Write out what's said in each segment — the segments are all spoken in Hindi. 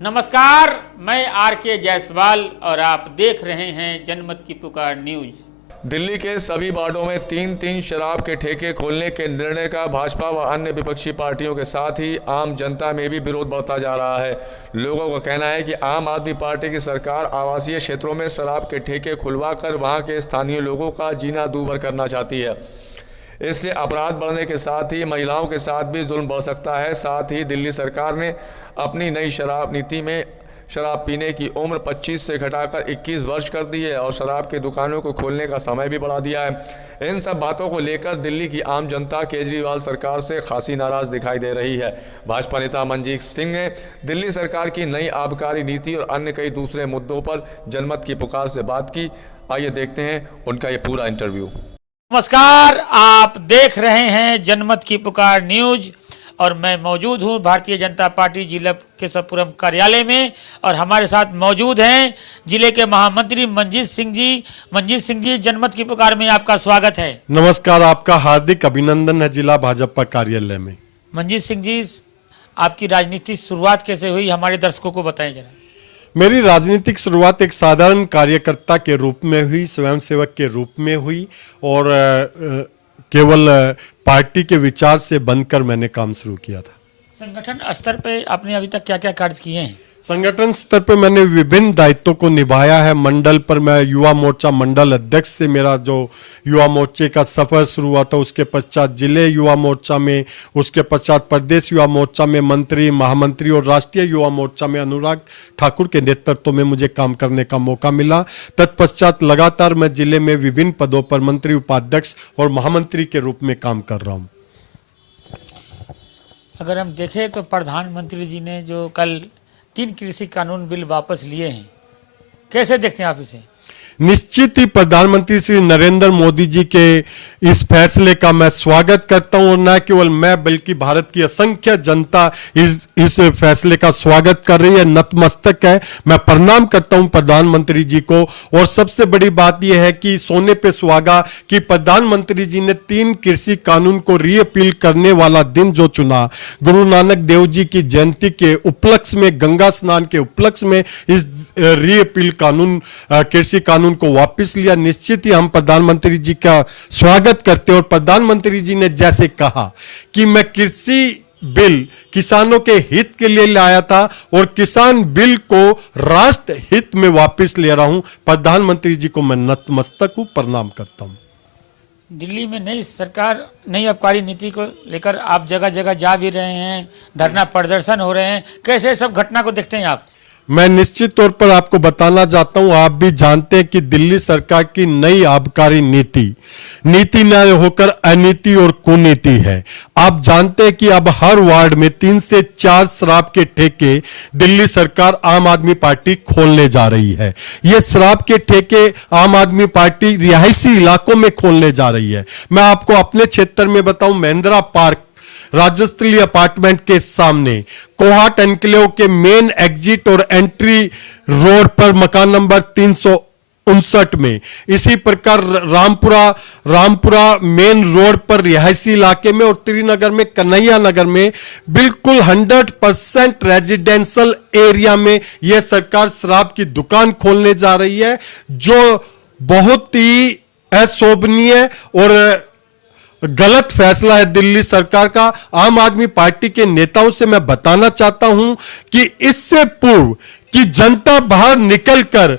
नमस्कार, मैं आर.के. जायसवाल और आप देख रहे हैं जनमत की पुकार न्यूज। दिल्ली के सभी वार्डों में तीन शराब के ठेके खोलने के निर्णय का भाजपा व अन्य विपक्षी पार्टियों के साथ ही आम जनता में भी विरोध बढ़ता जा रहा है। लोगों का कहना है कि आम आदमी पार्टी की सरकार आवासीय क्षेत्रों में शराब के ठेके खुलवाकर वहां के स्थानीय लोगों का जीना दूभर करना चाहती है। इससे अपराध बढ़ने के साथ ही महिलाओं के साथ भी जुल्म बढ़ सकता है। साथ ही दिल्ली सरकार ने अपनी नई शराब नीति में शराब पीने की उम्र 25 से घटाकर 21 वर्ष कर दी है और शराब की दुकानों को खोलने का समय भी बढ़ा दिया है। इन सब बातों को लेकर दिल्ली की आम जनता केजरीवाल सरकार से खासी नाराज दिखाई दे रही है। भाजपा नेता मनजीत सिंह ने दिल्ली सरकार की नई आबकारी नीति और अन्य कई दूसरे मुद्दों पर जनमत की पुकार से बात की। आइए देखते हैं उनका ये पूरा इंटरव्यू। नमस्कार, आप देख रहे हैं जनमत की पुकार न्यूज और मैं मौजूद हूं भारतीय जनता पार्टी जिला केशवपुरम कार्यालय में और हमारे साथ मौजूद हैं जिले के महामंत्री मनजीत सिंह जी। मनजीत सिंह जी, जनमत की पुकार में आपका स्वागत है। नमस्कार, आपका हार्दिक अभिनंदन है जिला भाजपा कार्यालय में। मनजीत सिंह जी, आपकी राजनीतिक शुरुआत कैसे हुई, हमारे दर्शकों को बताएं जरा। मेरी राजनीतिक शुरुआत एक साधारण कार्यकर्ता के रूप में हुई, स्वयंसेवक के रूप में हुई और केवल पार्टी के विचार से बनकर मैंने काम शुरू किया था। संगठन स्तर पे आपने अभी तक क्या क्या कार्य किए हैं? संगठन स्तर पर मैंने विभिन्न दायित्वों को निभाया है। मंडल पर मैं युवा मोर्चा मंडल अध्यक्ष से मेरा जो युवा मोर्चे का सफर शुरू हुआ था, उसके पश्चात जिले युवा मोर्चा में, उसके पश्चात प्रदेश युवा मोर्चा में मंत्री, महामंत्री और राष्ट्रीय युवा मोर्चा में अनुराग ठाकुर के नेतृत्व में मुझे काम करने का मौका मिला। तत्पश्चात लगातार मैं जिले में विभिन्न पदों पर मंत्री, उपाध्यक्ष और महामंत्री के रूप में काम कर रहा हूँ। अगर हम देखें तो प्रधानमंत्री जी ने जो कल 3 कृषि कानून बिल वापस लिए हैं, कैसे देखते हैं आप इसे? निश्चित ही प्रधानमंत्री श्री नरेंद्र मोदी जी के इस फैसले का मैं स्वागत करता हूं और न केवल मैं बल्कि भारत की असंख्य जनता इस फैसले का स्वागत कर रही है, नतमस्तक है। मैं प्रणाम करता हूं प्रधानमंत्री जी को। और सबसे बड़ी बात यह है कि सोने पे सुहागा कि प्रधानमंत्री जी ने 3 कृषि कानून को रीअपील करने वाला दिन जो चुना, गुरु नानक देव जी की जयंती के उपलक्ष्य में, गंगा स्नान के उपलक्ष्य में इस रीअपील कानून, कृषि कानून को वापस लिया। निश्चित ही हम प्रधानमंत्री जी का स्वागत करते हैं। और प्रधानमंत्री जी ने जैसे कहा कि मैं कृषि बिल किसानों के हित के लिए लाया था और किसान बिल को राष्ट्र हित में वापस ले रहा हूं, प्रधानमंत्री जी को मैं नतमस्तक हूं, प्रणाम करता हूं। दिल्ली में नई सरकार, नई आबकारी नीति को लेकर आप जगह जगह जा भी रहे हैं, धरना प्रदर्शन हो रहे हैं, कैसे सब घटना को देखते हैं आप? मैं निश्चित तौर पर आपको बताना चाहता हूं, आप भी जानते हैं कि दिल्ली सरकार की नई आबकारी नीति न होकर अनीति और कुनीति है। आप जानते हैं कि अब हर वार्ड में 3 से 4 शराब के ठेके दिल्ली सरकार आम आदमी पार्टी खोलने जा रही है। ये शराब के ठेके आम आदमी पार्टी रिहायशी इलाकों में खोलने जा रही है। मैं आपको अपने क्षेत्र में बताऊं, महिंद्रा पार्क राज्यस्तरीय अपार्टमेंट के सामने, कोहाट एनक्लेव के मेन एग्जिट और एंट्री रोड पर मकान नंबर 359 में, इसी प्रकार रामपुरा मेन रोड पर रिहायशी इलाके में और त्रिनगर में, कन्हैया नगर में बिल्कुल 100% रेजिडेंशियल एरिया में यह सरकार शराब की दुकान खोलने जा रही है, जो बहुत ही अशोभनीय और गलत फैसला है दिल्ली सरकार का। आम आदमी पार्टी के नेताओं से मैं बताना चाहता हूं कि इससे पूर्व कि जनता बाहर निकलकर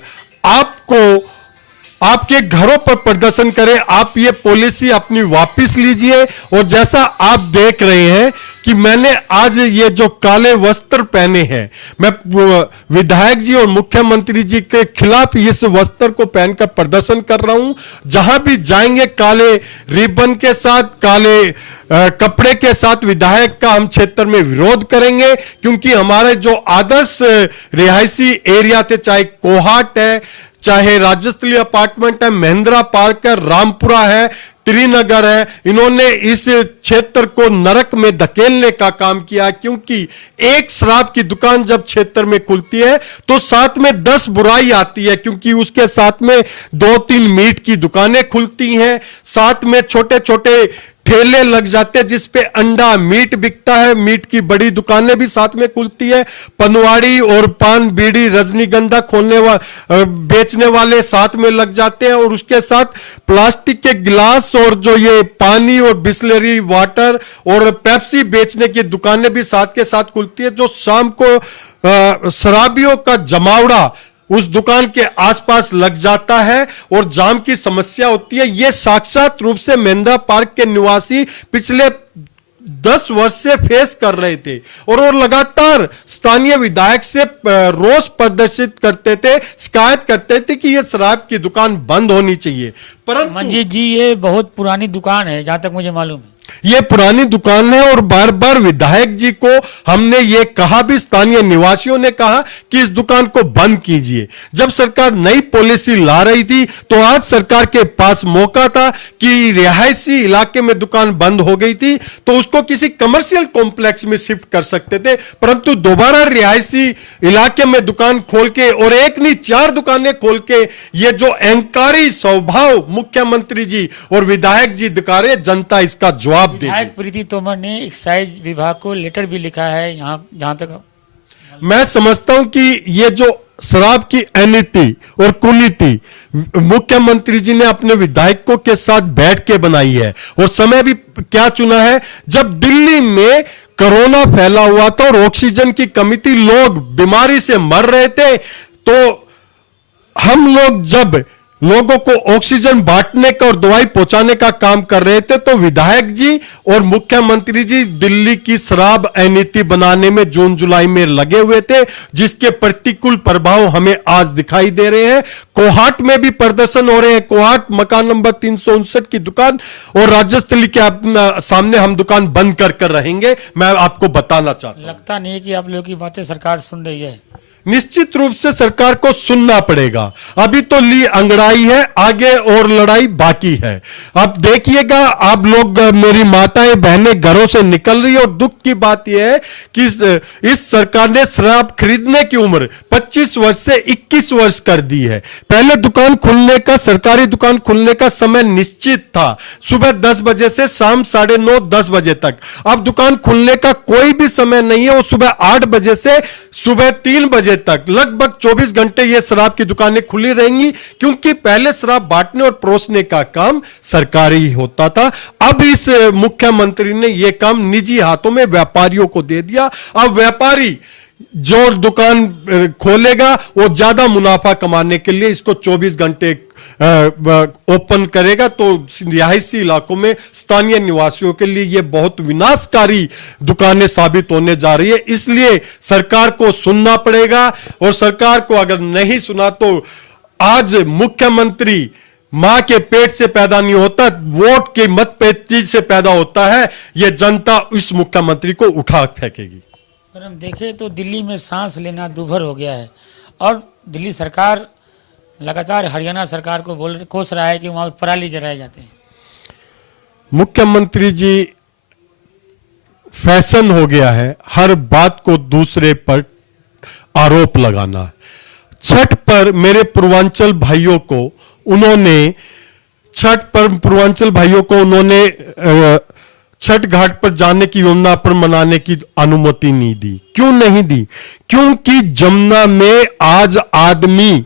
आपके घरों पर प्रदर्शन करे, आप ये पॉलिसी अपनी वापस लीजिए। और जैसा आप देख रहे हैं कि मैंने आज ये जो काले वस्त्र पहने हैं, मैं विधायक जी और मुख्यमंत्री जी के खिलाफ इस वस्त्र को पहनकर प्रदर्शन कर रहा हूं। जहां भी जाएंगे काले रिबन के साथ, काले कपड़े के साथ विधायक का हम क्षेत्र में विरोध करेंगे, क्योंकि हमारे जो आदर्श रिहायशी एरिया थे, चाहे कोहाट है, चाहे राज्यस्तरीय अपार्टमेंट है, महिंद्रा पार्क है, रामपुरा है, त्रिनगर है, इन्होंने इस क्षेत्र को नरक में धकेलने का काम किया। क्योंकि एक शराब की दुकान जब क्षेत्र में खुलती है तो साथ में 10 बुराई आती है, क्योंकि उसके साथ में 2-3 मीट की दुकानें खुलती हैं, साथ में छोटे छोटे ठेले लग जाते हैं जिसपे अंडा मीट बिकता है, मीट की बड़ी दुकानें भी साथ में खुलती है, पनवाड़ी और पान बीड़ी रजनीगंधा बेचने वाले साथ में लग जाते हैं, और उसके साथ प्लास्टिक के गिलास और जो ये पानी और बिस्लरी वाटर और पेप्सी बेचने की दुकानें भी साथ के साथ खुलती है, जो शाम को शराबियों का जमावड़ा उस दुकान के आसपास लग जाता है और जाम की समस्या होती है। यह साक्षात रूप से मेंद्रा पार्क के निवासी पिछले 10 वर्ष से फेस कर रहे थे, और वो लगातार स्थानीय विधायक से रोष प्रदर्शित करते थे, शिकायत करते थे कि यह शराब की दुकान बंद होनी चाहिए। परंतु मंजीत जी, ये बहुत पुरानी दुकान है जहां तक मुझे मालूम है। ये पुरानी दुकान है और बार बार विधायक जी को हमने ये कहा भी, स्थानीय निवासियों ने कहा कि इस दुकान को बंद कीजिए। जब सरकार नई पॉलिसी ला रही थी तो आज सरकार के पास मौका था कि रिहायशी इलाके में दुकान बंद हो गई थी तो उसको किसी कमर्शियल कॉम्प्लेक्स में शिफ्ट कर सकते थे, परंतु दोबारा रिहायशी इलाके में दुकान खोल के, और एक नहीं 4 दुकानें खोल के, ये जो अहंकारी स्वभाव मुख्यमंत्री जी और विधायक जी दिखा रहे, जनता इसका जवाब विधायक प्रीति तोमर ने एक्साइज विभाग को लेटर भी लिखा है। यहाँ जहां तक मैं समझता हूं कि ये जो शराब की अनीति और कुनीति मुख्यमंत्री जी ने अपने विधायकों के साथ बैठ के बनाई है, और समय भी क्या चुना है, जब दिल्ली में कोरोना फैला हुआ था और ऑक्सीजन की कमी थी, लोग बीमारी से मर रहे थे, तो हम लोग जब लोगों को ऑक्सीजन बांटने का और दवाई पहुंचाने का काम कर रहे थे तो विधायक जी और मुख्यमंत्री जी दिल्ली की शराब अनीति बनाने में जून जुलाई में लगे हुए थे, जिसके प्रतिकूल प्रभाव हमें आज दिखाई दे रहे हैं। कोहाट में भी प्रदर्शन हो रहे हैं। कोहाट मकान नंबर 359 की दुकान और राज्यस्थली के सामने हम दुकान बंद कर रहेंगे। मैं आपको बताना चाहता हूं, लगता नहीं है कि आप लोगों की बातें सरकार सुन रही है। निश्चित रूप से सरकार को सुनना पड़ेगा। अभी तो ली अंगड़ाई है, आगे और लड़ाई बाकी है। अब देखिएगा आप लोग, मेरी माताएं बहनें घरों से निकल रही है, और दुख की बात यह है कि इस सरकार ने शराब खरीदने की उम्र 25 वर्ष से 21 वर्ष कर दी है। पहले दुकान खुलने का, सरकारी दुकान खुलने का समय निश्चित था, सुबह 10 बजे से शाम 9:30 10 बजे तक। अब दुकान खुलने का कोई भी समय नहीं है, वो सुबह 8 बजे से सुबह 3 बजे तक लगभग 24 घंटे ये शराब की दुकानें खुली रहेंगी, क्योंकि पहले शराब बांटने और परोसने का काम सरकारी होता था। अब इस मुख्यमंत्री ने यह काम निजी हाथों में व्यापारियों को दे दिया। अब व्यापारी जो दुकान खोलेगा वो ज्यादा मुनाफा कमाने के लिए इसको 24 घंटे ओपन करेगा, तो रिहायशी इलाकों में स्थानीय निवासियों के लिए यह बहुत विनाशकारी दुकानें साबित होने जा रही है। इसलिए सरकार को सुनना पड़ेगा, और सरकार को अगर नहीं सुना तो आज मुख्यमंत्री मां के पेट से पैदा नहीं होता, वोट के मतपेटी से पैदा होता है। यह जनता इस मुख्यमंत्री को उठा फेंकेगी। अगर हम देखें तो दिल्ली में सांस लेना दूभर हो गया है, और दिल्ली सरकार लगातार हरियाणा सरकार को कोस रहा है कि वहां पराली जलाए जाते हैं। मुख्यमंत्री जी, फैशन हो गया है हर बात को दूसरे पर आरोप लगाना। छठ पर मेरे पूर्वांचल भाइयों को उन्होंने छठ घाट पर जाने की, यमुना पर मनाने की अनुमति नहीं दी। क्यों नहीं दी? क्योंकि जमुना में आज आदमी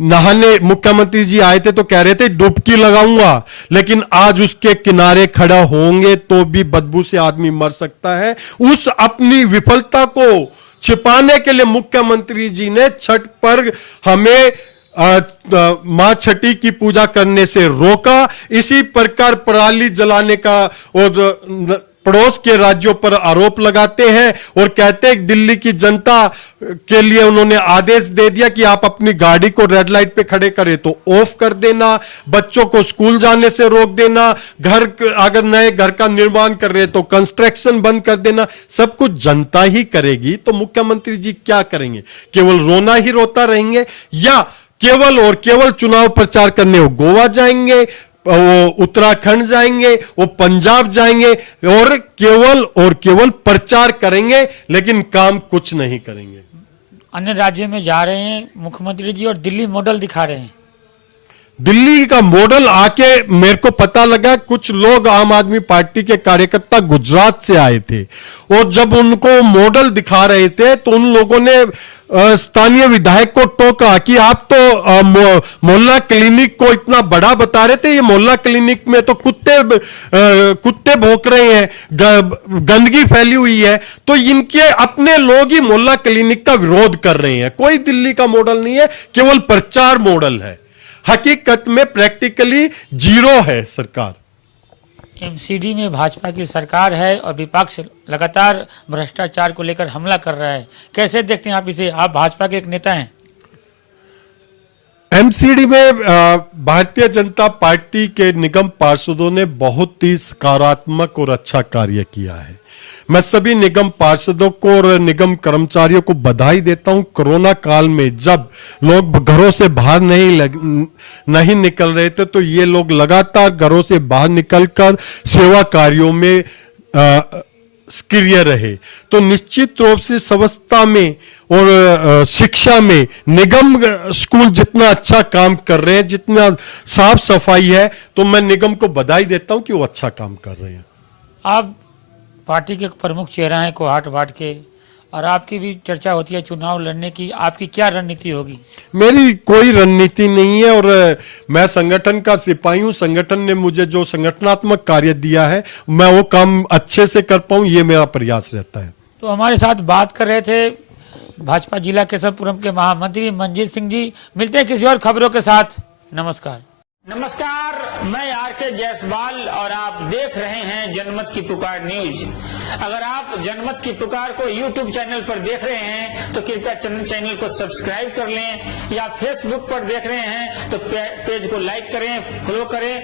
नहाने, मुख्यमंत्री जी आए थे तो कह रहे थे डुबकी लगाऊंगा, लेकिन आज उसके किनारे खड़ा होंगे तो भी बदबू से आदमी मर सकता है। उस अपनी विफलता को छिपाने के लिए मुख्यमंत्री जी ने छठ पर हमें मां छठी की पूजा करने से रोका। इसी प्रकार पराली जलाने का और पड़ोस के राज्यों पर आरोप लगाते हैं, और कहते हैं दिल्ली की जनता के लिए उन्होंने आदेश दे दिया कि आप अपनी गाड़ी को रेड लाइट पे खड़े करें तो ऑफ कर देना, बच्चों को स्कूल जाने से रोक देना, घर अगर नए घर का निर्माण कर रहे तो कंस्ट्रक्शन बंद कर देना। सब कुछ जनता ही करेगी, तो मुख्यमंत्री जी क्या करेंगे? केवल रोना ही रोता रहेंगे, या केवल और केवल चुनाव प्रचार करने वो गोवा जाएंगे, वो उत्तराखंड जाएंगे, वो पंजाब जाएंगे, और केवल प्रचार करेंगे, लेकिन काम कुछ नहीं करेंगे। अन्य राज्यों में जा रहे हैं मुख्यमंत्री जी और दिल्ली मॉडल दिखा रहे हैं। दिल्ली का मॉडल आके मेरे को पता लगा कुछ लोग आम आदमी पार्टी के कार्यकर्ता गुजरात से आए थे और जब उनको मॉडल दिखा रहे थे तो उन लोगों ने स्थानीय विधायक को टोका कि आप तो मोहल्ला क्लिनिक को इतना बड़ा बता रहे थे, ये मोहल्ला क्लिनिक में तो कुत्ते भौंक रहे हैं, गंदगी फैली हुई है। तो इनके अपने लोग ही मोहल्ला क्लिनिक का विरोध कर रहे हैं। कोई दिल्ली का मॉडल नहीं है, केवल प्रचार मॉडल है। हकीकत में प्रैक्टिकली जीरो है सरकार। एमसीडी में भाजपा की सरकार है और विपक्ष लगातार भ्रष्टाचार को लेकर हमला कर रहा है। कैसे देखते हैं आप इसे? आप भाजपा के एक नेता हैं। एमसीडी में भारतीय जनता पार्टी के निगम पार्षदों ने बहुत ही सकारात्मक और अच्छा कार्य किया है। मैं सभी निगम पार्षदों को और निगम कर्मचारियों को बधाई देता हूं। कोरोना काल में जब लोग घरों से बाहर नहीं निकल रहे थे तो ये लोग लगातार घरों से बाहर निकलकर सेवा कार्यों में सक्रिय रहे। तो निश्चित रूप से स्वच्छता में और शिक्षा में निगम स्कूल जितना अच्छा काम कर रहे हैं, जितना साफ सफाई है, तो मैं निगम को बधाई देता हूं कि वो अच्छा काम कर रहे हैं। आप पार्टी के प्रमुख चेहरा हैं कोहाट वार्ड के, और आपकी भी चर्चा होती है चुनाव लड़ने की। आपकी क्या रणनीति होगी? मेरी कोई रणनीति नहीं है और मैं संगठन का सिपाही हूं। संगठन ने मुझे जो संगठनात्मक कार्य दिया है मैं वो काम अच्छे से कर पाऊं, ये मेरा प्रयास रहता है। तो हमारे साथ बात कर रहे थे भाजपा जिला केशवपुरम के महामंत्री मंजीत सिंह जी। मिलते हैं किसी और खबरों के साथ। नमस्कार। नमस्कार, मैं आरके जायसवाल और आप देख रहे हैं जनमत की पुकार न्यूज। अगर आप जनमत की पुकार को यूट्यूब चैनल पर देख रहे हैं तो कृपया चैनल को सब्सक्राइब कर लें, या फेसबुक पर देख रहे हैं तो पेज को लाइक करें, फॉलो करें।